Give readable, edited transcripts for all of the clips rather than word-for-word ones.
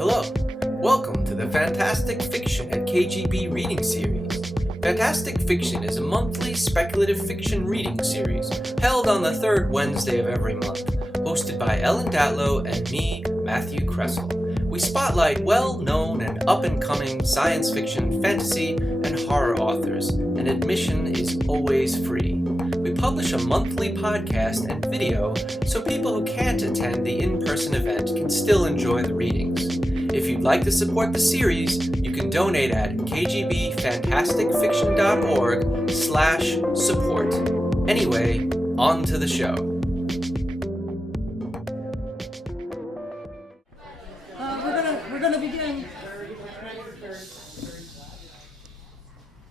Hello, welcome to the Fantastic Fiction at KGB reading series. Fantastic Fiction is a monthly speculative fiction reading series held on the third Wednesday of every month, hosted by Ellen Datlow and me, Matthew Kressel. We spotlight well-known and up-and-coming science fiction, fantasy, and horror authors, and admission is always free. We publish a monthly podcast and video so people who can't attend the in-person event can still enjoy the readings. If you'd like to support the series, you can donate at kgbfantasticfiction.org/support. Anyway, on to the show. We're gonna begin.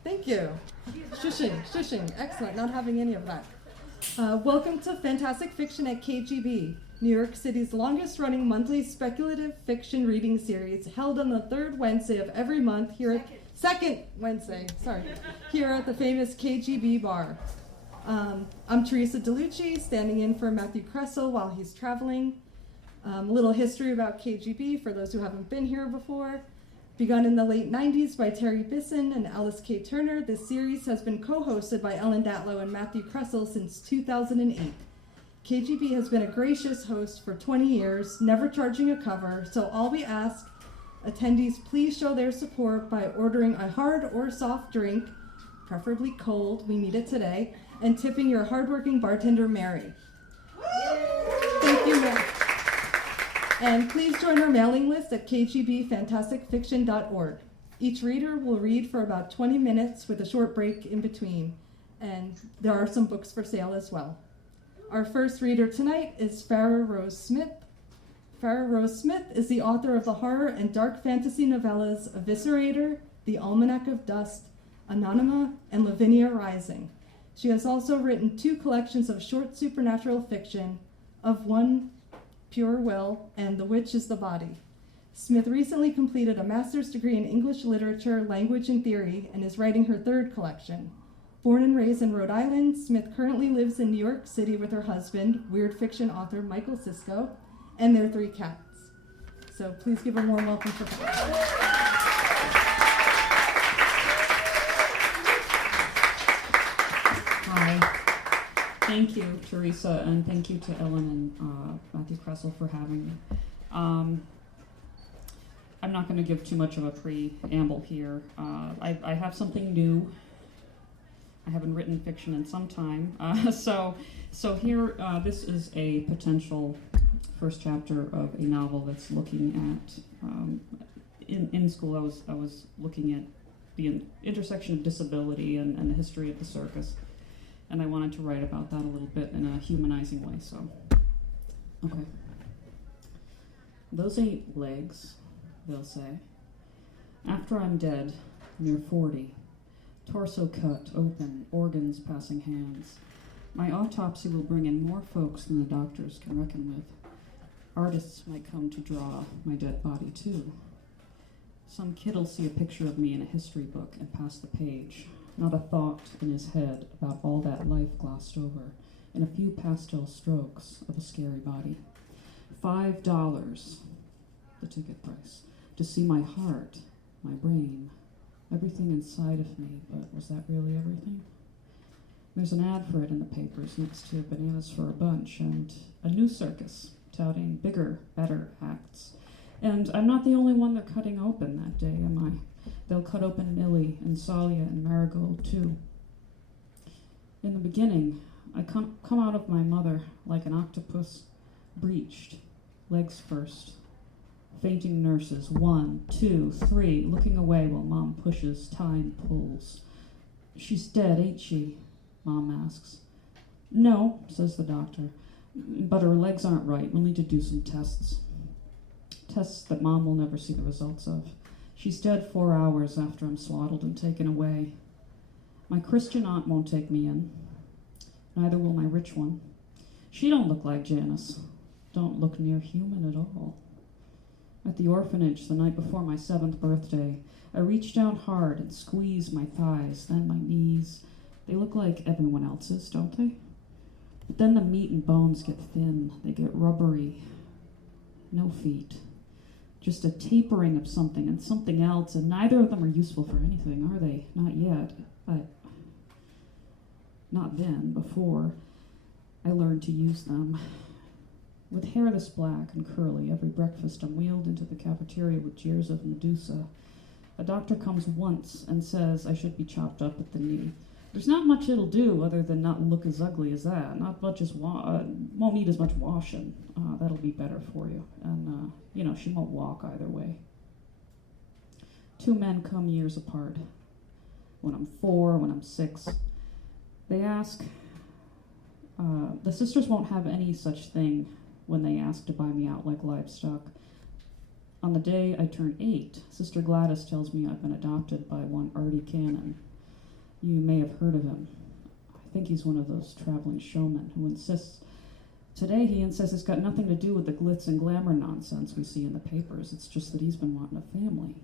Thank you. Shushing. Excellent. Not having any of that. Welcome to Fantastic Fiction at KGB, New York City's longest-running monthly speculative fiction reading series, held on the third Wednesday of every month here at second Wednesday. Here at the famous KGB Bar. I'm Teresa DeLucci, standing in for Matthew Kressel while he's traveling. A little history about KGB for those who haven't been here before. Begun in the late 90s by Terry Bisson and Alice K. Turner, this series has been co-hosted by Ellen Datlow and Matthew Kressel since 2008. KGB has been a gracious host for 20 years, never charging a cover, so all we ask, attendees please show their support by ordering a hard or soft drink, preferably cold, we need it today, and tipping your hardworking bartender, Mary. Thank you, Mary. And please join our mailing list at kgbfantasticfiction.org. Each reader will read for about 20 minutes with a short break in between, and there are some books for sale as well. Our first reader tonight is Farah Rose Smith. Farah Rose Smith is the author of the horror and dark fantasy novellas Eviscerator, The Almanac of Dust, Anonyma, and Lavinia Rising. She has also written 2 collections of short supernatural fiction, Of One Pure Will, and The Witch is the Body. Smith recently completed a master's degree in English literature, language, and theory, and is writing her 3rd collection. Born and raised in Rhode Island, Smith currently lives in New York City with her husband, weird fiction author Michael Cisco, and their 3 cats. So please give a warm welcome for Farah. Hi. Thank you, Teresa, and thank you to Ellen and Matthew Kressel for having me. I'm not going to give too much of a preamble here. I have something new. I haven't written fiction in some time. So here, this is a potential first chapter of a novel that's looking at, in school I was looking at the intersection of disability and the history of the circus. And I wanted to write about that a little bit in a humanizing way, so. Okay. Those ain't legs, they'll say. After I'm dead, near 40, torso cut, open, organs passing hands, my autopsy will bring in more folks than the doctors can reckon with. Artists might come to draw my dead body, too. Some kid'll see a picture of me in a history book and pass the page. Not a thought in his head about all that life glossed over, in a few pastel strokes of a scary body. $5, the ticket price, to see my heart, my brain, everything inside of me, but was that really everything? There's an ad for it in the papers next to Bananas for a Bunch, and a new circus, touting bigger, better acts. And I'm not the only one they're cutting open that day, am I? They'll cut open Millie and Salia and Marigold, too. In the beginning, I come out of my mother like an octopus, breached, legs first. Fainting nurses, 1, 2, 3, looking away while Mom pushes, time pulls. She's dead, ain't she? Mom asks. No, says the doctor, but her legs aren't right. We'll need to do some tests. Tests that Mom will never see the results of. She's dead 4 hours after I'm swaddled and taken away. My Christian aunt won't take me in. Neither will my rich one. She don't look like Janice. Don't look near human at all. At the orphanage the night before my 7th birthday, I reach down hard and squeeze my thighs, then my knees. They look like everyone else's, don't they? But then the meat and bones get thin. They get rubbery. No feet. just a tapering of something and something else, and neither of them are useful for anything, are they? Not yet. Not then, before I learned to use them. With hair this black and curly, every breakfast I'm wheeled into the cafeteria with jeers of Medusa. A doctor comes once and says I should be chopped up at the knee. There's not much it'll do other than not look as ugly as that. Not much as won't need as much washing. That'll be better for you. And, she won't walk either way. 2 men come years apart. When I'm 4, when I'm 6. They ask, the sisters won't have any such thing when they ask to buy me out like livestock. On the day I turn 8, Sister Gladys tells me I've been adopted by one Artie Cannon. You may have heard of him. I think he's one of those traveling showmen who insists. Today he insists it's got nothing to do with the glitz and glamour nonsense we see in the papers. It's just that he's been wanting a family.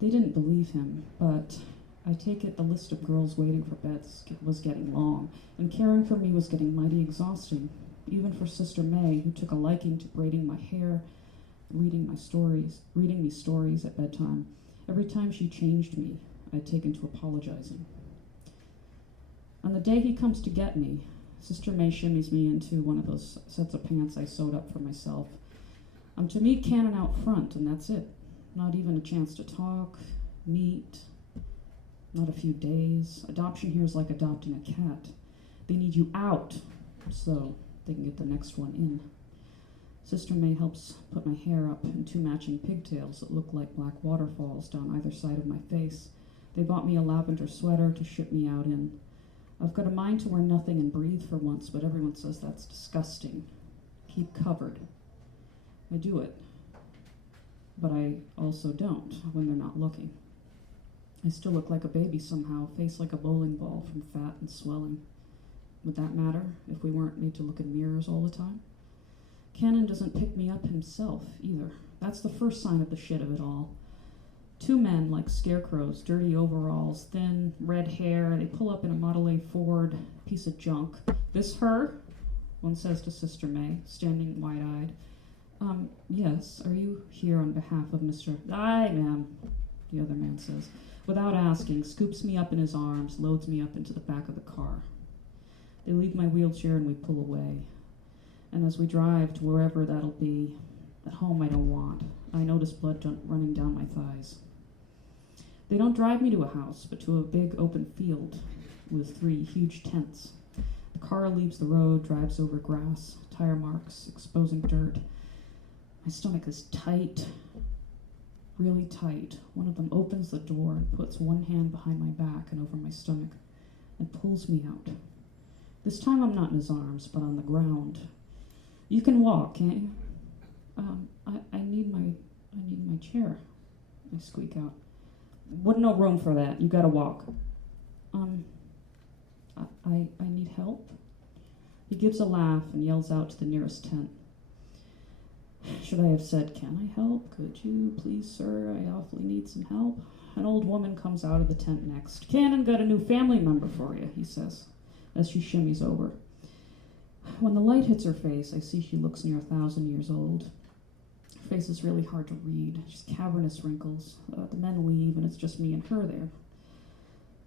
They didn't believe him, but I take it the list of girls waiting for beds was getting long, and caring for me was getting mighty exhausting, even for Sister May, who took a liking to braiding my hair, reading me stories at bedtime. Every time she changed me, I'd taken to apologizing. On the day he comes to get me, Sister May shimmies me into one of those sets of pants I sewed up for myself. I'm to meet Cannon out front, and that's it. Not even a chance to talk, meet, not a few days. Adoption here is like adopting a cat. They need you out so they can get the next one in. Sister May helps put my hair up in 2 matching pigtails that look like black waterfalls down either side of my face. They bought me a lavender sweater to ship me out in. I've got a mind to wear nothing and breathe for once, but everyone says that's disgusting. Keep covered. I do it. But I also don't when they're not looking. I still look like a baby somehow, face like a bowling ball from fat and swelling. Would that matter if we weren't made to look in mirrors all the time? Cannon doesn't pick me up himself, either. That's the first sign of the shit of it all. 2 men like scarecrows, dirty overalls, thin, red hair. They pull up in a Model A Ford, piece of junk. This her? One says to Sister May, standing wide-eyed. Yes, are you here on behalf of Mr. Aye, ma'am, the other man says. Without asking, scoops me up in his arms, loads me up into the back of the car. They leave my wheelchair and we pull away. And as we drive to wherever that'll be, at home I don't want. I notice blood running down my thighs. They don't drive me to a house, but to a big open field with 3 huge tents. The car leaves the road, drives over grass, tire marks, exposing dirt. My stomach is tight, really tight. One of them opens the door and puts one hand behind my back and over my stomach and pulls me out. This time I'm not in his arms, but on the ground. You can walk, can't you? I need my chair, I squeak out. Wouldn't no room for that. You gotta walk. I need help. He gives a laugh and yells out to the nearest tent. Should I have said, can I help? Could you, please, sir? I awfully need some help. An old woman comes out of the tent next. Cannon got a new family member for you, he says, as she shimmies over. When the light hits her face, I see she looks near 1,000 years old. Her face is really hard to read. Just cavernous wrinkles. The men leave, and it's just me and her there.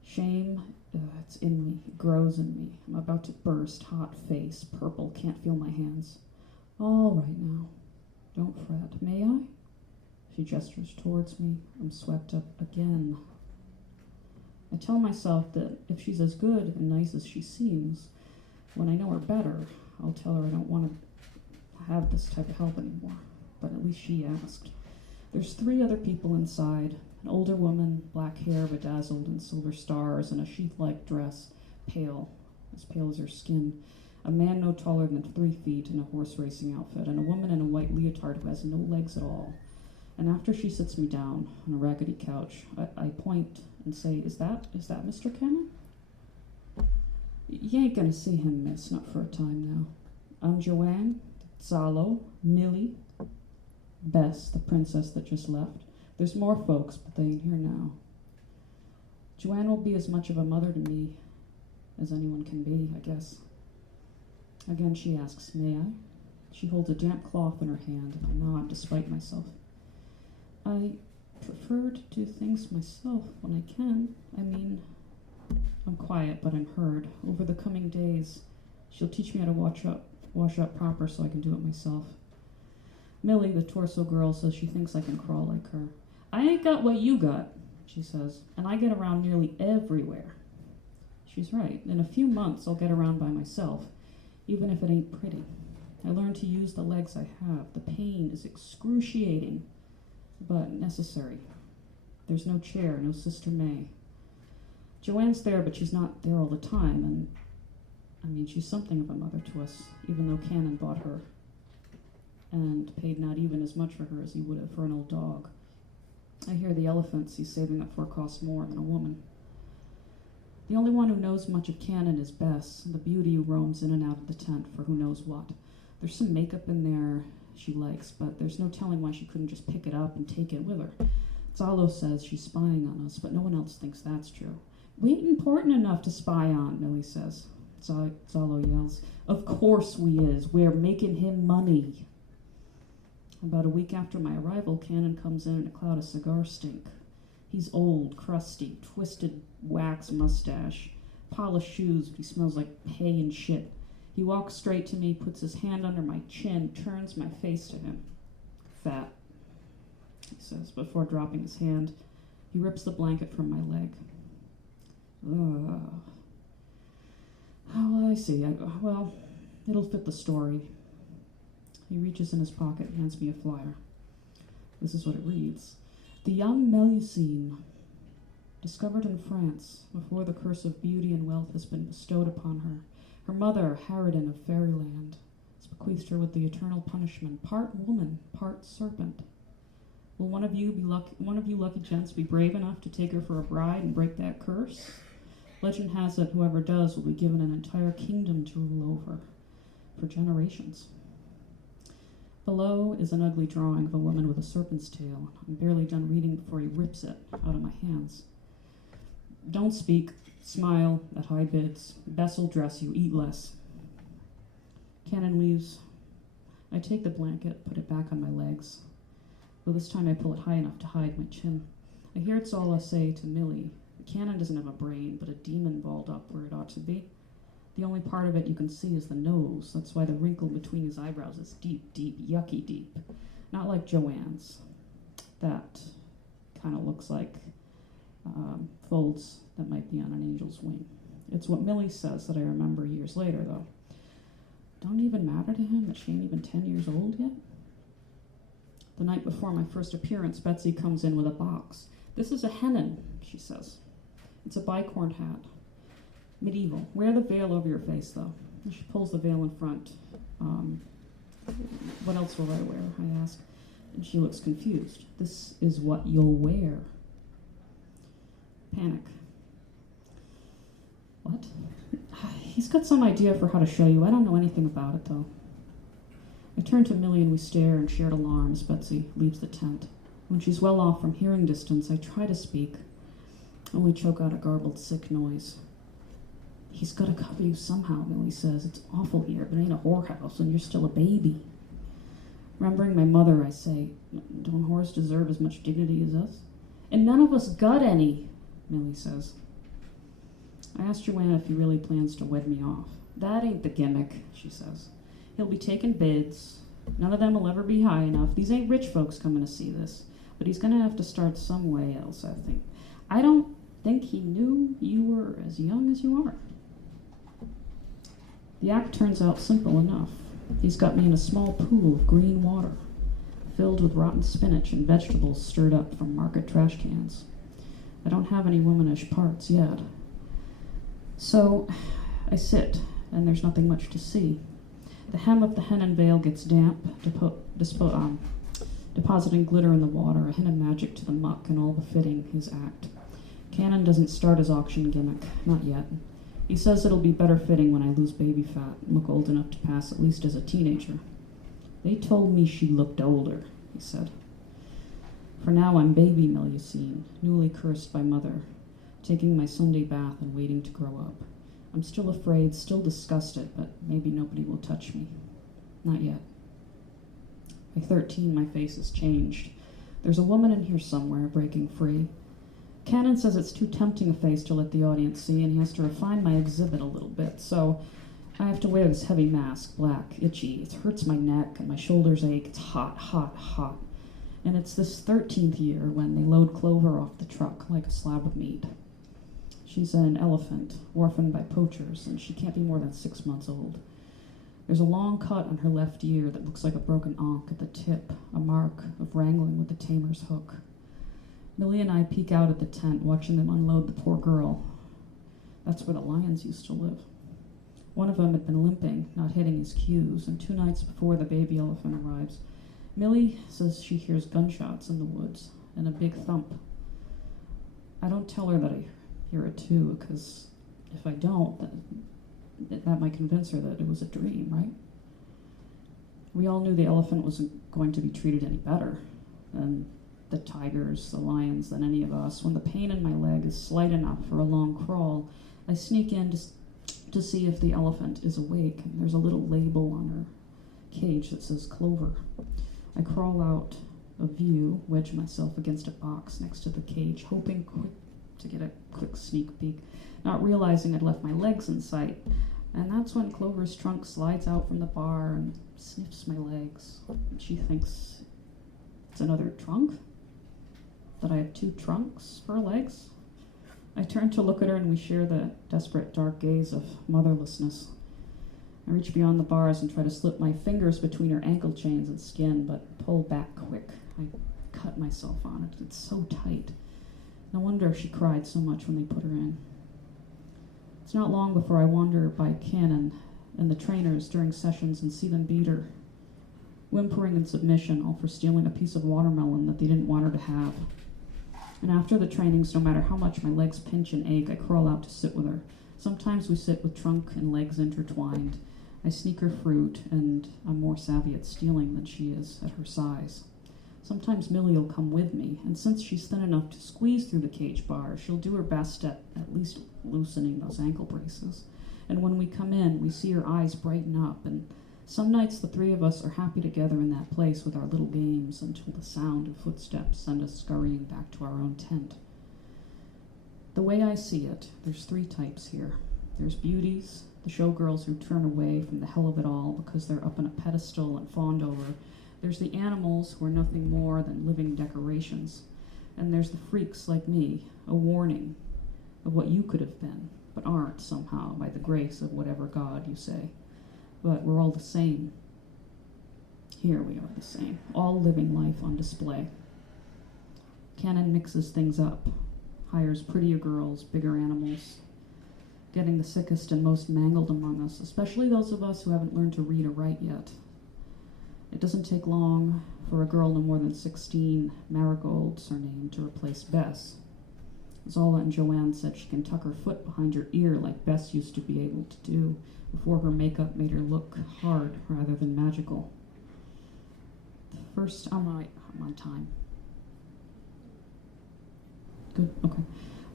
Shame, it's in me. It grows in me. I'm about to burst. Hot face, purple, can't feel my hands. All right now. Don't fret. May I? She gestures towards me. I'm swept up again. I tell myself that if she's as good and nice as she seems, when I know her better, I'll tell her I don't want to have this type of help anymore. But at least she asked. There's 3 other people inside. An older woman, black hair bedazzled in silver stars, in a sheath-like dress, pale as her skin. A man no taller than 3 feet in a horse racing outfit, and a woman in a white leotard who has no legs at all. And after she sits me down on a raggedy couch, I point and say, Is that Mr. Cannon? You ain't gonna see him, miss, not for a time now. I'm Joanne, Zalo, Millie, Bess, the princess that just left. There's more folks, but they ain't here now. Joanne will be as much of a mother to me as anyone can be, I guess. Again she asks, may I? She holds a damp cloth in her hand, and I nod despite myself. I prefer to do things myself when I can. I mean, I'm quiet, but I'm heard. Over the coming days, she'll teach me how to wash up proper so I can do it myself. Millie, the torso girl, says she thinks I can crawl like her. I ain't got what you got, she says, and I get around nearly everywhere. She's right. In a few months, I'll get around by myself, even if it ain't pretty. I learned to use the legs I have. The pain is excruciating, but necessary. There's no chair, no Sister May. Joanne's there, but she's not there all the time, and she's something of a mother to us, even though Cannon bought her and paid not even as much for her as he would have for an old dog. I hear the elephants he's saving up for cost more than a woman. The only one who knows much of Cannon is Bess, the beauty who roams in and out of the tent for who knows what. There's some makeup in there she likes, but there's no telling why she couldn't just pick it up and take it with her. Zalo says she's spying on us, but no one else thinks that's true. We ain't important enough to spy on, Millie says. Zalo yells. Of course we is. We're making him money. About a week after my arrival, Cannon comes in a cloud of cigar stink. He's old, crusty, twisted wax mustache, polished shoes, but he smells like hay and shit. He walks straight to me, puts his hand under my chin, turns my face to him. Fat, he says, before dropping his hand. He rips the blanket from my leg. Ugh. Oh, I see. Well, it'll fit the story. He reaches in his pocket and hands me a flyer. This is what it reads. The young Melusine, discovered in France before the curse of beauty and wealth has been bestowed upon her. Her mother, Harridan of Fairyland, has bequeathed her with the eternal punishment, part woman, part serpent. Will one of you lucky gents be brave enough to take her for a bride and break that curse? Legend has it whoever does will be given an entire kingdom to rule over for generations. Below is an ugly drawing of a woman with a serpent's tail. I'm barely done reading before he rips it out of my hands. Don't speak. Smile at high bids. Bess will dress you. Eat less. Cannon leaves. I take the blanket, put it back on my legs. Though this time I pull it high enough to hide my chin. I hear Zala say to Millie, Cannon doesn't have a brain, but a demon balled up where it ought to be. The only part of it you can see is the nose. That's why the wrinkle between his eyebrows is deep, yucky deep. Not like Joanne's. That kind of looks like folds that might be on an angel's wing. It's what Millie says that I remember years later, though. Don't even matter to him that she ain't even 10 years old yet? The night before my first appearance, Betsy comes in with a box. This is a hennin, she says. It's a bicorn hat. Medieval. Wear the veil over your face, though. And she pulls the veil in front. What else will I wear? I ask. And she looks confused. This is what you'll wear. Panic. What? He's got some idea for how to show you. I don't know anything about it, though. I turn to Millie and we stare in shared alarm as Betsy leaves the tent. When she's well off from hearing distance, I try to speak, only choke out a garbled, sick noise. He's got to cover you somehow, Millie says. It's awful here, but it ain't a whorehouse, and you're still a baby. Remembering my mother, I say, don't whores deserve as much dignity as us? And none of us got any, Millie says. I asked Joanne if he really plans to wed me off. That ain't the gimmick, she says. He'll be taking bids. None of them will ever be high enough. These ain't rich folks coming to see this. But he's going to have to start some way else, I think. I don't think he knew you were as young as you are. The act turns out simple enough. He's got me in a small pool of green water, filled with rotten spinach and vegetables stirred up from market trash cans. I don't have any womanish parts yet. So I sit, and there's nothing much to see. The hem of the hennin veil gets damp, depositing glitter in the water, a hint of magic to the muck and all befitting his act. Cannon doesn't start his auction gimmick, not yet. He says it'll be better fitting when I lose baby fat and look old enough to pass at least as a teenager. They told me she looked older, he said. For now I'm baby Melusine, newly cursed by mother, taking my Sunday bath and waiting to grow up. I'm still afraid, still disgusted, but maybe nobody will touch me. Not yet. By 13, my face has changed. There's a woman in here somewhere breaking free. Cannon says it's too tempting a face to let the audience see, and he has to refine my exhibit a little bit, so I have to wear this heavy mask, black, itchy. It hurts my neck, and my shoulders ache. It's hot, hot, hot. And it's this 13th year when they load Clover off the truck like a slab of meat. She's an elephant, orphaned by poachers, and she can't be more than 6 months old. There's a long cut on her left ear that looks like a broken ankh at the tip, a mark of wrangling with the tamer's hook. Millie and I peek out at the tent, watching them unload the poor girl. That's where the lions used to live. One of them had been limping, not hitting his cues, and 2 nights before the baby elephant arrives, Millie says she hears gunshots in the woods and a big thump. I don't tell her that I hear it too, because if I don't, that might convince her that it was a dream, right? We all knew the elephant wasn't going to be treated any better than the tigers, the lions, than any of us. When the pain in my leg is slight enough for a long crawl, I sneak in to see if the elephant is awake. And there's a little label on her cage that says Clover. I crawl out of view, wedge myself against a box next to the cage, hoping to get a quick sneak peek, not realizing I'd left my legs in sight. And that's when Clover's trunk slides out from the bar and sniffs my legs. And she thinks it's another trunk? That I have 2 trunks for legs? I turn to look at her and we share the desperate dark gaze of motherlessness. I reach beyond the bars and try to slip my fingers between her ankle chains and skin, but pull back quick. I cut myself on it. It's so tight. No wonder she cried so much when they put her in. It's not long before I wander by Cannon and the trainers during sessions and see them beat her, whimpering in submission, all for stealing a piece of watermelon that they didn't want her to have. And after the trainings, no matter how much my legs pinch and ache, I crawl out to sit with her. Sometimes we sit with trunk and legs intertwined. I sneak her fruit, and I'm more savvy at stealing than she is at her size. Sometimes Millie will come with me, and since she's thin enough to squeeze through the cage bar, she'll do her best at least loosening those ankle braces. And when we come in, we see her eyes brighten up, and some nights the 3 of us are happy together in that place with our little games until the sound of footsteps send us scurrying back to our own tent. The way I see it, there's 3 types here. There's beauties, the showgirls who turn away from the hell of it all because they're up on a pedestal and fawned over. There's the animals who are nothing more than living decorations. And there's the freaks like me, a warning of what you could have been, but aren't somehow by the grace of whatever God you say. But we're all the same. Here we are the same, all living life on display. Cannon mixes things up, hires prettier girls, bigger animals, getting the sickest and most mangled among us, especially those of us who haven't learned to read or write yet. It doesn't take long for a girl no more than 16, Marigold's her name, to replace Bess. Zola and Joanne said she can tuck her foot behind her ear like Bess used to be able to do before her makeup made her look hard rather than magical. First, I'm on time. Good, okay.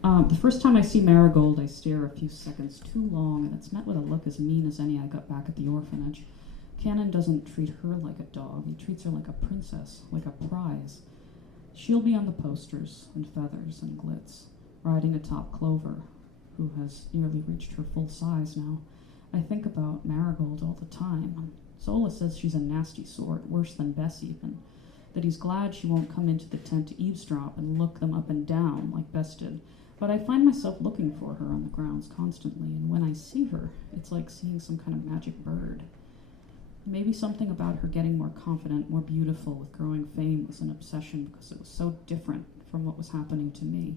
The first time I see Marigold, I stare a few seconds too long, and it's met with a look as mean as any I got back at the orphanage. Cannon doesn't treat her like a dog. He treats her like a princess, like a prize. She'll be on the posters in feathers and glitz, riding atop Clover, who has nearly reached her full size now. I think about Marigold all the time. Zola says she's a nasty sort, worse than Bess even, that he's glad she won't come into the tent to eavesdrop and look them up and down like Bess did. But I find myself looking for her on the grounds constantly, and when I see her, it's like seeing some kind of magic bird. Maybe something about her getting more confident, more beautiful with growing fame was an obsession because it was so different from what was happening to me.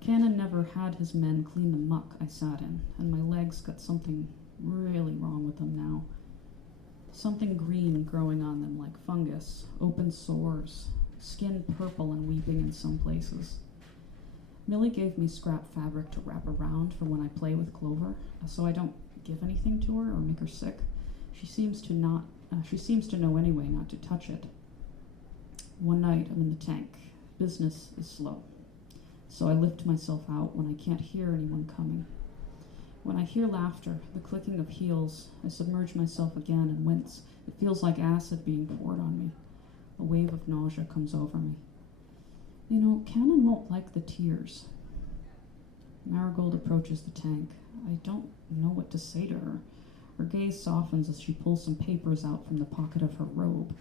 Cannon never had his men clean the muck I sat in, and my legs got something really wrong with them now. Something green growing on them like fungus, open sores, skin purple and weeping in some places. Millie gave me scrap fabric to wrap around for when I play with Clover, so I don't give anything to her or make her sick. She seems to know anyway not to touch it. One night I'm in the tank. Business is slow. So I lift myself out when I can't hear anyone coming. When I hear laughter, the clicking of heels, I submerge myself again and wince. It feels like acid being poured on me. A wave of nausea comes over me. You know, Cannon won't like the tears. Marigold approaches the tank. I don't know what to say to her. Her gaze softens as she pulls some papers out from the pocket of her robe.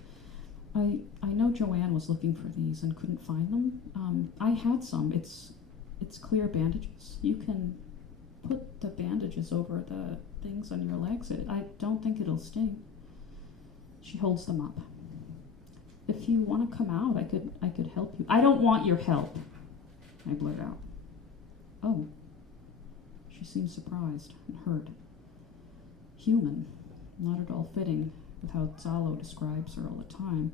I know Joanne was looking for these and couldn't find them. I had some. It's clear bandages. You can put the bandages over the things on your legs. I don't think it'll sting. She holds them up. If you want to come out, I could help you. I don't want your help, I blurt out. Oh. She seems surprised and hurt. Human, not at all fitting with how Zalo describes her all the time,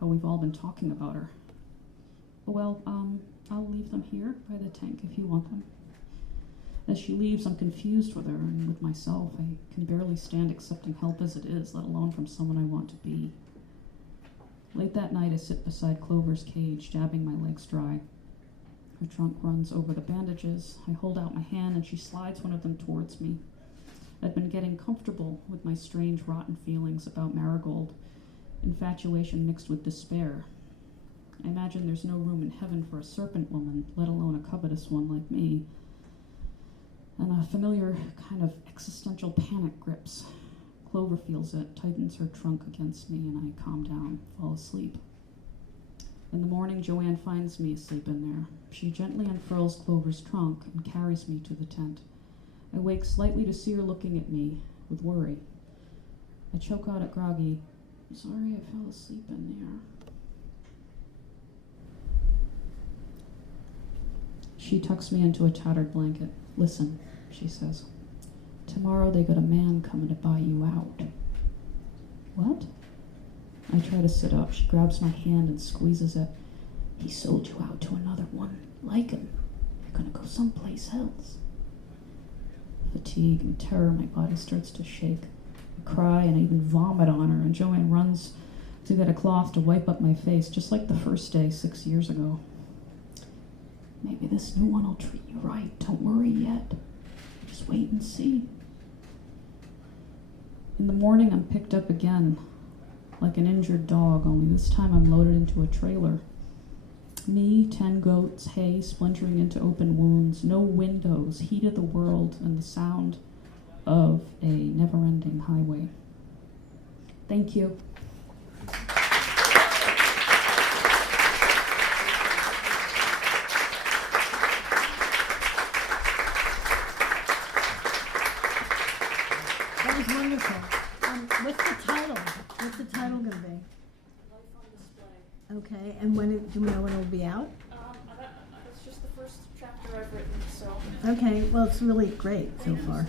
how we've all been talking about her. Well, I'll leave them here by the tank if you want them. As she leaves, I'm confused with her and with myself. I can barely stand accepting help as it is, let alone from someone I want to be. Late that night, I sit beside Clover's cage, dabbing my legs dry. Her trunk runs over the bandages. I hold out my hand and she slides one of them towards me. I'd been getting comfortable with my strange, rotten feelings about Marigold, infatuation mixed with despair. I imagine there's no room in heaven for a serpent woman, let alone a covetous one like me. And a familiar kind of existential panic grips. Clover feels it, tightens her trunk against me, and I calm down, fall asleep. In the morning, Joanne finds me asleep in there. She gently unfurls Clover's trunk and carries me to the tent. I wake slightly to see her looking at me with worry. I choke out a groggy, "Sorry I fell asleep in there." She tucks me into a tattered blanket. "Listen," she says. "Tomorrow they got a man coming to buy you out." "What?" I try to sit up. She grabs my hand and squeezes it. "He sold you out to another one like him. You're gonna go someplace else." Fatigue and terror, my body starts to shake. I cry and I even vomit on her, and Joanne runs to get a cloth to wipe up my face, just like the first day 6 years ago. "Maybe this new one will treat you right. Don't worry yet. Just wait and see." In the morning, I'm picked up again, like an injured dog, only this time I'm loaded into a trailer. Me, 10 goats, hay splintering into open wounds, no windows, heat of the world, and the sound of a never-ending highway. Thank you. That was wonderful. What's the title? What's the title going to be? Life on display. Okay, and do we know when it will be out? That's just the first chapter I've written, so. Okay, well, it's really great so far.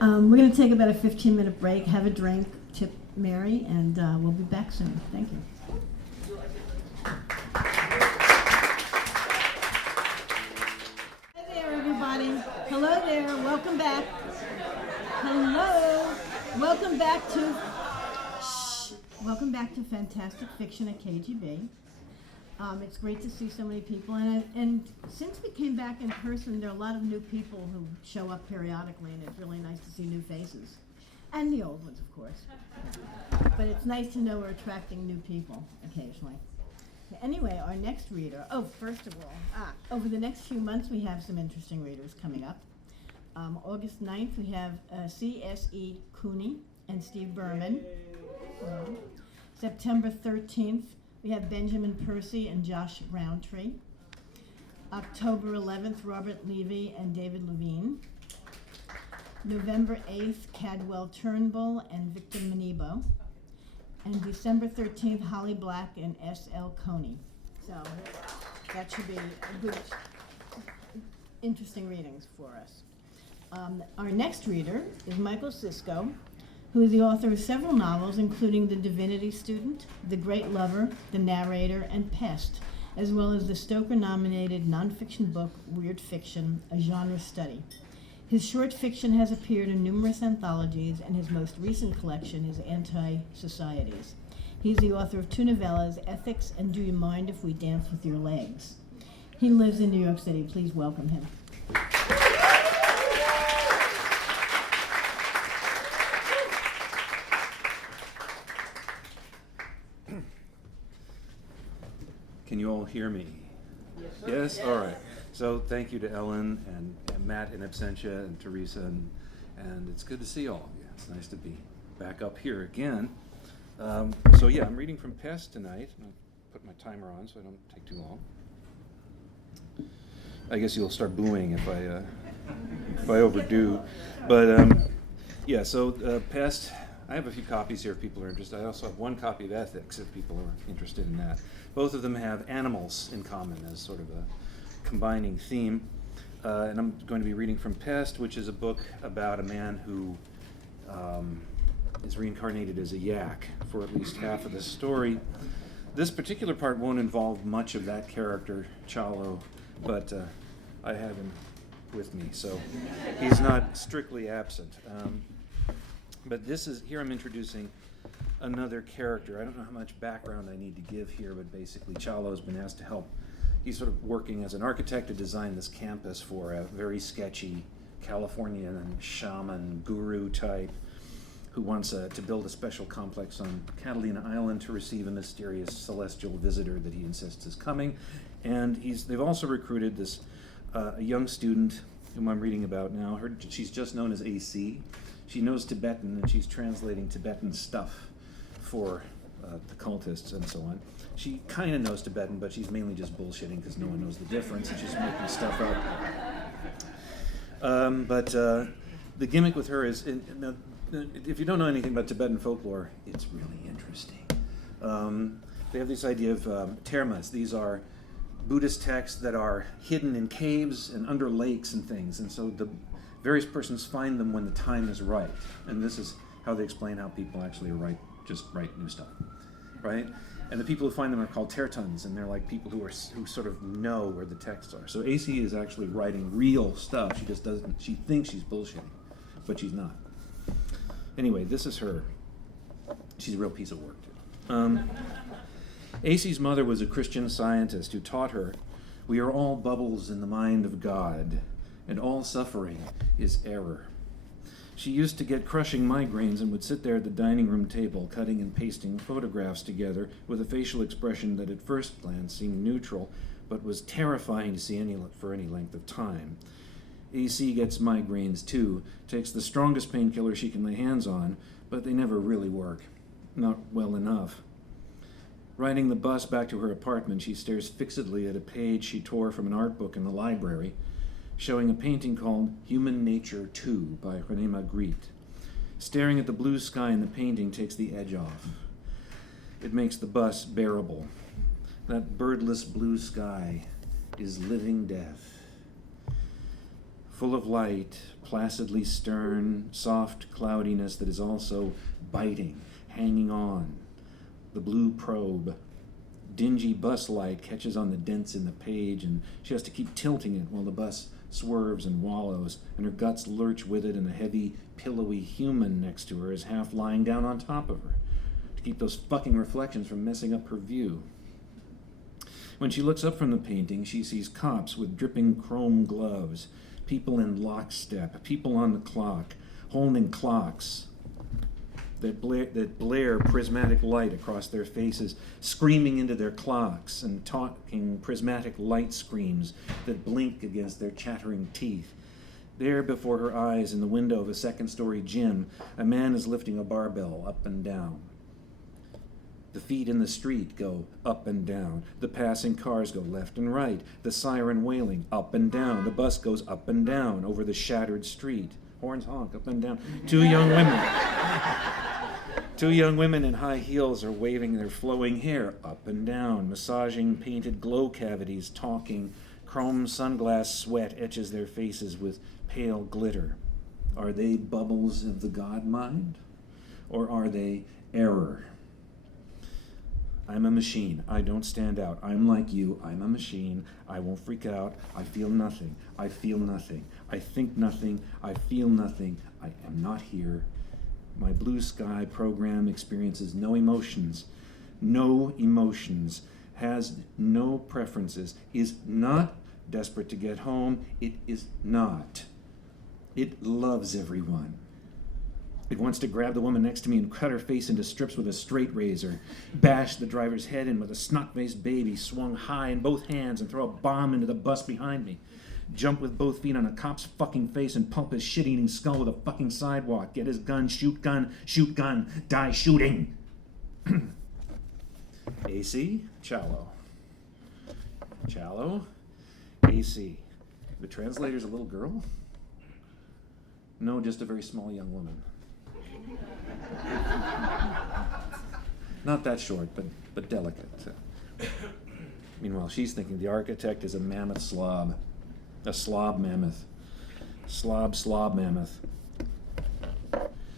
We're going to take about a 15-minute break, have a drink, tip Mary, and we'll be back soon. Thank you. Hi there, everybody. Hello there. Welcome back. Hello. Welcome back to Fantastic Fiction at KGB. It's great to see so many people, and since we came back in person, there are a lot of new people who show up periodically, and it's really nice to see new faces, and the old ones, of course. But it's nice to know we're attracting new people occasionally. Anyway, our next reader. Oh, first of all, over the next few months, we have some interesting readers coming up. August 9th, we have C.S.E. Cooney and Steve Berman. September 13th, we have Benjamin Percy and Josh Roundtree. October 11th, Robert Levy and David Levine. November 8th, Cadwell Turnbull and Victor Manibo. And December 13th, Holly Black and S.L. Coney. So that should be a good, interesting readings for us. Our next reader is Michael Cisco, who is the author of several novels, including The Divinity Student, The Great Lover, The Narrator, and Pest, as well as the Stoker-nominated nonfiction book, Weird Fiction, a Genre Study. His short fiction has appeared in numerous anthologies, and his most recent collection is Anti-Societies. He's the author of 2 novellas, Ethics and Do You Mind If We Dance With Your Legs? He lives in New York City. Please welcome him. Can you all hear me? Yes? All right. So thank you to Ellen and Matt in absentia and Teresa, and it's good to see all of you. It's nice to be back up here again. So yeah, I'm reading from Pest tonight. I'll put my timer on so I don't take too long. I guess you'll start booing if I overdo. But yeah, so Pest, I have a few copies here if people are interested. I also have one copy of Ethics if people are interested in that. Both of them have animals in common as sort of a combining theme. And I'm going to be reading from Pest, which is a book about a man who is reincarnated as a yak for at least half of the story. This particular part won't involve much of that character, Chalo, but I have him with me, so he's not strictly absent. But here I'm introducing another character. I don't know how much background I need to give here, but basically Chalo's been asked to help. He's sort of working as an architect to design this campus for a very sketchy Californian shaman guru type who wants to build a special complex on Catalina Island to receive a mysterious celestial visitor that he insists is coming. And they've also recruited this a young student whom I'm reading about now. She's just known as AC. She knows Tibetan, and she's translating Tibetan stuff for the cultists and so on. She kind of knows Tibetan, but she's mainly just bullshitting because no one knows the difference, and she's making stuff up. But the gimmick with her is, if you don't know anything about Tibetan folklore, it's really interesting. They have this idea of termas. These are Buddhist texts that are hidden in caves and under lakes and things, and so the various persons find them when the time is right. And this is how they explain how people actually just write new stuff, right? And the people who find them are called tertons, and they're like people who sort of know where the texts are. So AC is actually writing real stuff. She just doesn't. She thinks she's bullshitting, but she's not. Anyway, this is her. She's a real piece of work too. AC's mother was a Christian scientist who taught her, "We are all bubbles in the mind of God, and all suffering is error." She used to get crushing migraines and would sit there at the dining room table, cutting and pasting photographs together with a facial expression that at first glance seemed neutral, but was terrifying to see for any length of time. AC gets migraines too, takes the strongest painkiller she can lay hands on, but they never really work. Not well enough. Riding the bus back to her apartment, she stares fixedly at a page she tore from an art book in the library, showing a painting called Human Nature 2 by René Magritte. Staring at the blue sky in the painting takes the edge off. It makes the bus bearable. That birdless blue sky is living death. Full of light, placidly stern, soft cloudiness that is also biting, hanging on. The blue probe. Dingy bus light catches on the dents in the page, and she has to keep tilting it while the bus swerves and wallows, and her guts lurch with it, and a heavy, pillowy human next to her is half lying down on top of her to keep those fucking reflections from messing up her view. When she looks up from the painting, she sees cops with dripping chrome gloves, people in lockstep, people on the clock, holding clocks that blare prismatic light across their faces, screaming into their clocks and talking prismatic light screams that blink against their chattering teeth. There before her eyes in the window of a second-story gym, a man is lifting a barbell up and down. The feet in the street go up and down. The passing cars go left and right. The siren wailing up and down. The bus goes up and down over the shattered street. Horns honk up and down. Two young women in high heels are waving their flowing hair up and down, massaging painted glow cavities, talking. Chrome sunglass sweat etches their faces with pale glitter. Are they bubbles of the God mind? Or are they error? I'm a machine. I don't stand out. I'm like you. I'm a machine. I won't freak out. I feel nothing. I feel nothing. I think nothing. I feel nothing. I am not here. My blue sky program experiences no emotions, has no preferences, is not desperate to get home. It is not. It loves everyone. It wants to grab the woman next to me and cut her face into strips with a straight razor, bash the driver's head in with a snot-faced baby swung high in both hands and throw a bomb into the bus behind me. Jump with both feet on a cop's fucking face and pump his shit-eating skull with a fucking sidewalk. Get his gun, shoot gun, die shooting. AC, Challo. Challo, AC. The translator's a little girl? No, just a very small young woman. Not that short, but delicate. Meanwhile, she's thinking the architect is a mammoth slob. A slob mammoth. Slob mammoth.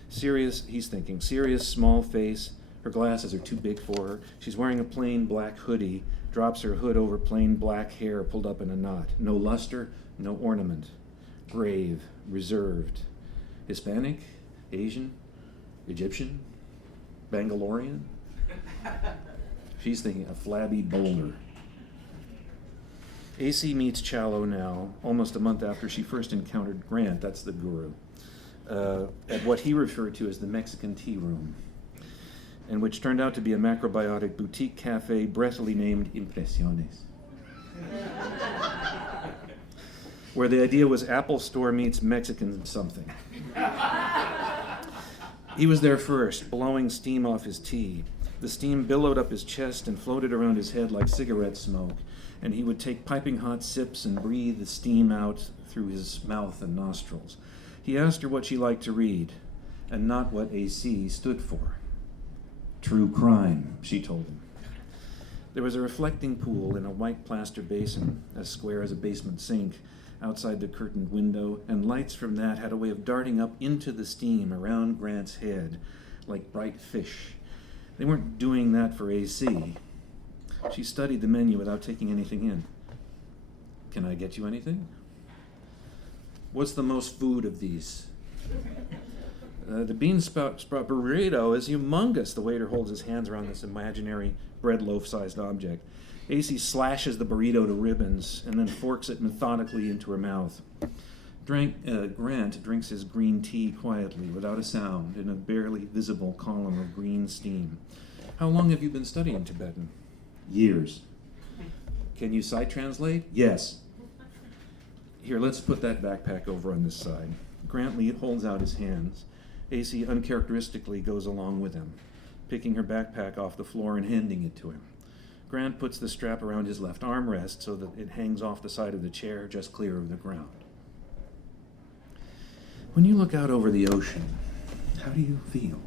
Serious, he's thinking, serious, small face. Her glasses are too big for her. She's wearing a plain black hoodie, drops her hood over plain black hair pulled up in a knot. No luster, no ornament. Grave, reserved. Hispanic, Asian, Egyptian, Bangalorean. She's thinking a flabby boulder. AC meets Challo now, almost a month after she first encountered Grant, that's the guru, at what he referred to as the Mexican tea room, and which turned out to be a macrobiotic boutique cafe breathily named Impresiones, where the idea was Apple Store meets Mexican something. He was there first, blowing steam off his tea. The steam billowed up his chest and floated around his head like cigarette smoke, and he would take piping hot sips and breathe the steam out through his mouth and nostrils. He asked her what she liked to read, and not what AC stood for. True crime, she told him. There was a reflecting pool in a white plaster basin, as square as a basement sink, outside the curtained window, and lights from that had a way of darting up into the steam around Grant's head, like bright fish. They weren't doing that for AC. She studied the menu without taking anything in. Can I get you anything? What's the most food of these? The bean sprout burrito is humongous. The waiter holds his hands around this imaginary bread loaf-sized object. AC slashes the burrito to ribbons and then forks it methodically into her mouth. Grant drinks his green tea quietly, without a sound, in a barely visible column of green steam. How long have you been studying Tibetan? Years. Can you sight translate? Yes. Here, let's put that backpack over on this side. Grant Lee holds out his hands. AC uncharacteristically goes along with him, picking her backpack off the floor and handing it to him. Grant puts the strap around his left armrest so that it hangs off the side of the chair just clear of the ground. When you look out over the ocean, how do you feel?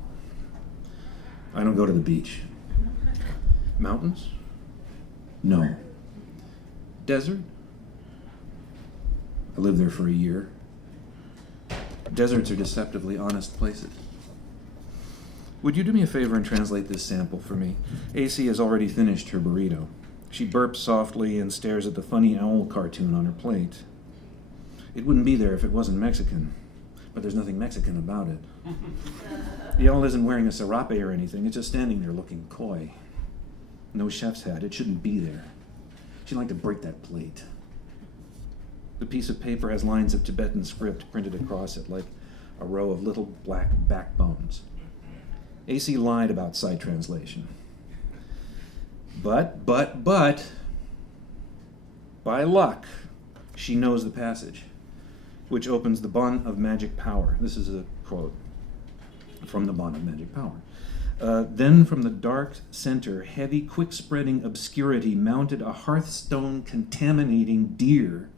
I don't go to the beach. Mountains? No. Desert? I lived there for a year. Deserts are deceptively honest places. Would you do me a favor and translate this sample for me? AC has already finished her burrito. She burps softly and stares at the funny owl cartoon on her plate. It wouldn't be there if it wasn't Mexican, but there's nothing Mexican about it. The owl isn't wearing a serape or anything, it's just standing there looking coy. No chef's hat, it shouldn't be there. She'd like to break that plate. The piece of paper has lines of Tibetan script printed across it like a row of little black backbones. AC lied about sight translation. But, by luck, she knows the passage, which opens the Bon of Magic Power. This is a quote from the Bon of Magic Power. Then from the dark center, heavy, quick-spreading obscurity mounted a hearthstone-contaminating deer,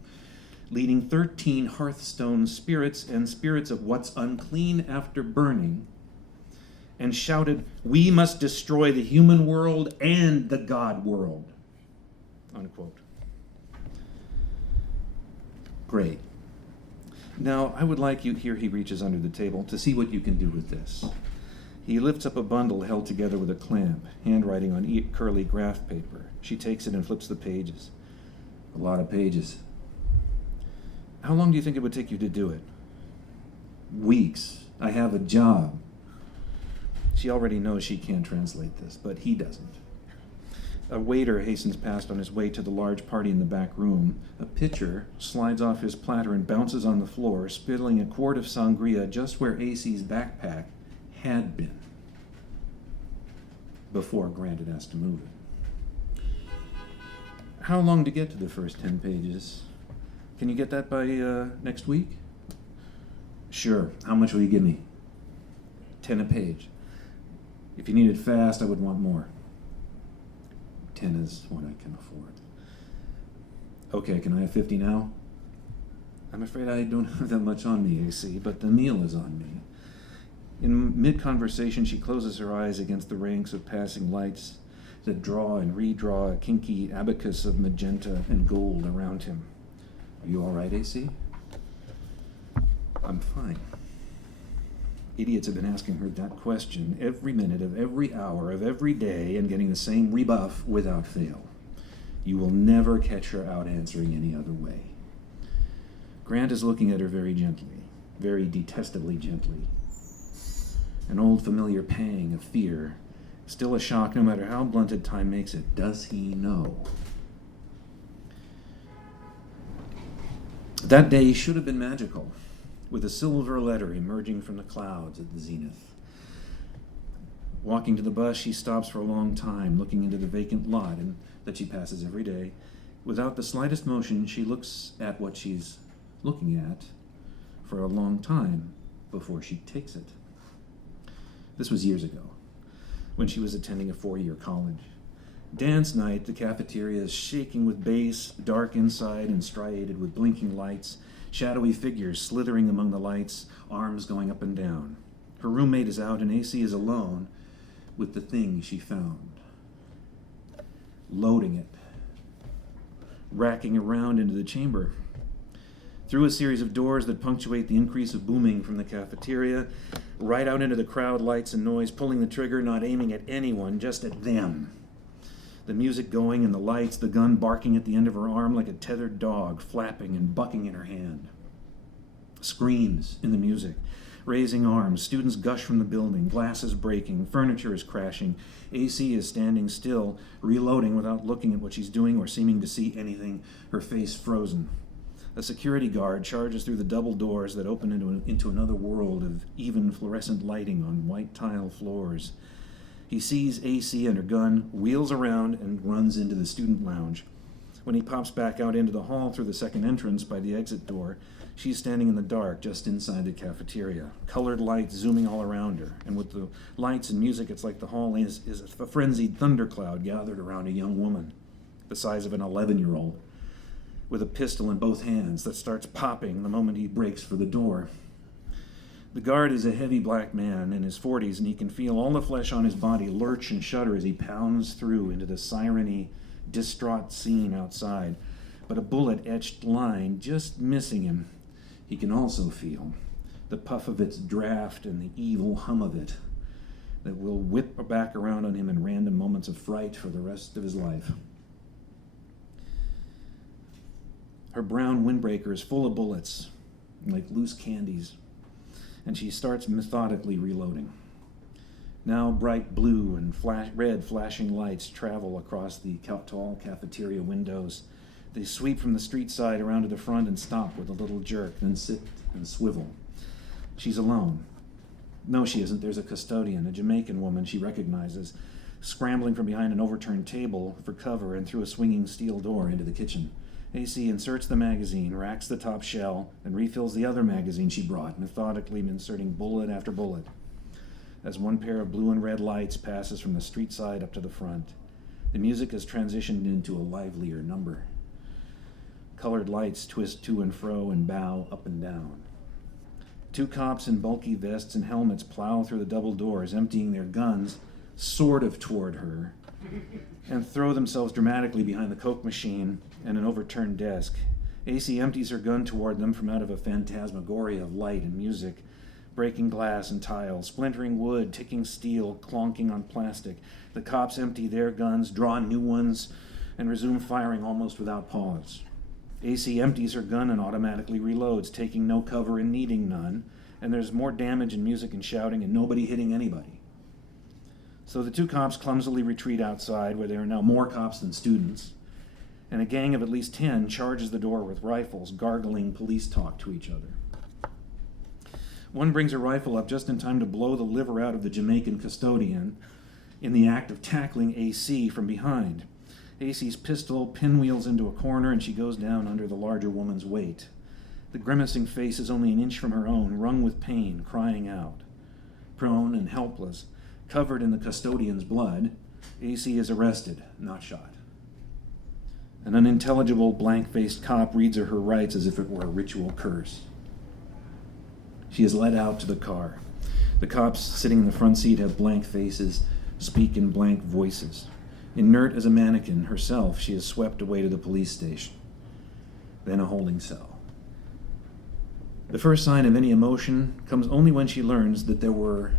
leading 13 hearthstone spirits and spirits of what's unclean after burning, and shouted, "We must destroy the human world and the God world," unquote. Great. Now, I would like you, here he reaches under the table, to see what you can do with this. He lifts up a bundle held together with a clamp, handwriting on curly graph paper. She takes it and flips the pages. A lot of pages. How long do you think it would take you to do it? Weeks. I have a job. She already knows she can't translate this, but he doesn't. A waiter hastens past on his way to the large party in the back room. A pitcher slides off his platter and bounces on the floor, spilling a quart of sangria just where AC's backpack Had been. Before Grant had asked to move it. How long to get to the first 10 pages? Can you get that by next week? Sure. How much will you give me? 10 a page. If you need it fast, I would want more. 10 is what I can afford. Okay, can I have 50 now? I'm afraid I don't have that much on me, AC, but the meal is on me. In mid-conversation, she closes her eyes against the ranks of passing lights that draw and redraw a kinky abacus of magenta and gold around him. Are you all right, AC? I'm fine. Idiots have been asking her that question every minute of every hour of every day and getting the same rebuff without fail. You will never catch her out answering any other way. Grant is looking at her very gently, very detestably gently. An old familiar pang of fear, still a shock no matter how blunted time makes it. Does he know? That day should have been magical, with a silver letter emerging from the clouds at the zenith. Walking to the bus, she stops for a long time, looking into the vacant lot that she passes every day. Without the slightest motion, she looks at what she's looking at for a long time before she takes it. This was years ago, when she was attending a 4-year college. Dance night, the cafeteria is shaking with bass, dark inside and striated with blinking lights, shadowy figures slithering among the lights, arms going up and down. Her roommate is out and AC is alone with the thing she found. Loading it, racking around into the chamber. Through a series of doors that punctuate the increase of booming from the cafeteria, right out into the crowd, lights and noise, pulling the trigger, not aiming at anyone, just at them. The music going and the lights, the gun barking at the end of her arm like a tethered dog, flapping and bucking in her hand. Screams in the music, raising arms, students gush from the building, glasses breaking, furniture is crashing. AC is standing still, reloading without looking at what she's doing or seeming to see anything, her face frozen. A security guard charges through the double doors that open into another world of even fluorescent lighting on white tile floors. He sees AC and her gun, wheels around, and runs into the student lounge. When he pops back out into the hall through the second entrance by the exit door, she's standing in the dark just inside the cafeteria, colored lights zooming all around her. And with the lights and music, it's like the hall is a frenzied thundercloud gathered around a young woman, the size of an 11-year-old. With a pistol in both hands that starts popping the moment he breaks for the door. The guard is a heavy black man in his 40s, and he can feel all the flesh on his body lurch and shudder as he pounds through into the siren-y, distraught scene outside. But a bullet-etched line just missing him. He can also feel the puff of its draft and the evil hum of it that will whip back around on him in random moments of fright for the rest of his life. Her brown windbreaker is full of bullets, like loose candies, and she starts methodically reloading. Now bright blue and red flashing lights travel across the tall cafeteria windows. They sweep from the street side around to the front and stop with a little jerk, then sit and swivel. She's alone. No, she isn't. There's a custodian, a Jamaican woman she recognizes, scrambling from behind an overturned table for cover and through a swinging steel door into the kitchen. AC inserts the magazine, racks the top shell, and refills the other magazine she brought, methodically inserting bullet after bullet, as one pair of blue and red lights passes from the street side up to the front. The music has transitioned into a livelier number. Colored lights twist to and fro and bow up and down. 2 cops in bulky vests and helmets plow through the double doors, emptying their guns sort of toward her, and throw themselves dramatically behind the Coke machine and an overturned desk. AC empties her gun toward them from out of a phantasmagoria of light and music, breaking glass and tile, splintering wood, ticking steel, clonking on plastic. The cops empty their guns, draw new ones, and resume firing almost without pause. AC empties her gun and automatically reloads, taking no cover and needing none, and there's more damage and music and shouting and nobody hitting anybody. So the 2 cops clumsily retreat outside, where there are now more cops than students, and a gang of at least 10 charges the door with rifles, gargling police talk to each other. One brings a rifle up just in time to blow the liver out of the Jamaican custodian in the act of tackling AC from behind. AC's pistol pinwheels into a corner, and she goes down under the larger woman's weight. The grimacing face is only an inch from her own, wrung with pain, crying out. Prone and helpless, covered in the custodian's blood, AC is arrested, not shot. An unintelligible, blank-faced cop reads her rights as if it were a ritual curse. She is led out to the car. The cops sitting in the front seat have blank faces, speak in blank voices. Inert as a mannequin herself, she is swept away to the police station, then a holding cell. The first sign of any emotion comes only when she learns that there were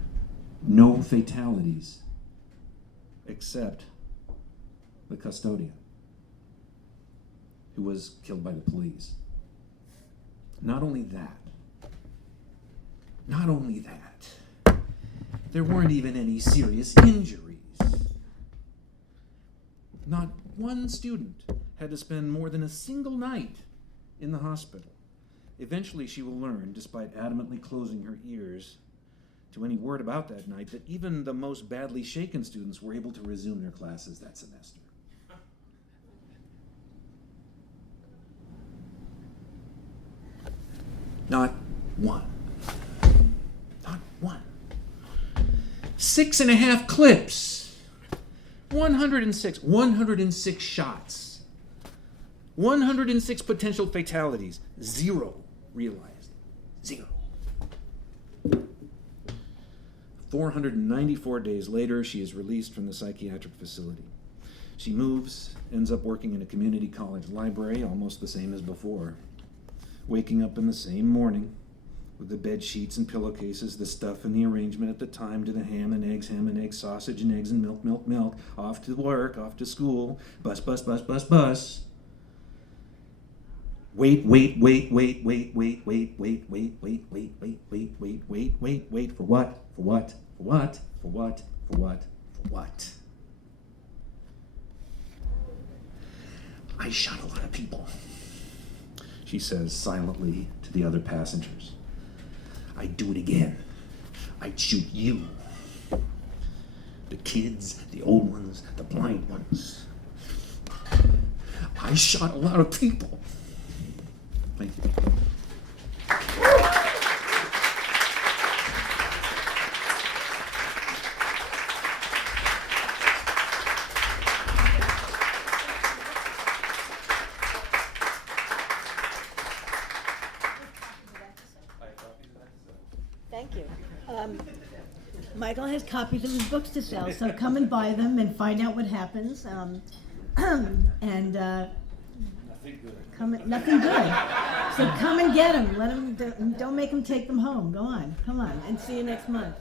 no fatalities, except the custodian, who was killed by the police. Not only that, there weren't even any serious injuries. Not one student had to spend more than a single night in the hospital. Eventually she will learn, despite adamantly closing her ears to any word about that night, that even the most badly shaken students were able to resume their classes that semester. Not one. Not one. 6.5 clips. 106 shots. 106 potential fatalities. 0 realized. 0. 494 days later, she is released from the psychiatric facility. She moves, ends up working in a community college library, almost the same as before. Waking up in the same morning with the bed sheets and pillowcases, the stuff and the arrangement at the time to the ham and eggs, sausage and eggs and milk, off to work, off to school, bus. Wait, for what? I shot a lot of people, she says silently to the other passengers. I'd do it again. I'd shoot you. The kids, the old ones, the blind ones. I shot a lot of people. Thank you. Thank you. Michael has copies of his books to sell, so come and buy them and find out what happens. Nothing good. So come and get them. Don't make them take them home. Go on. Come on, and see you next month.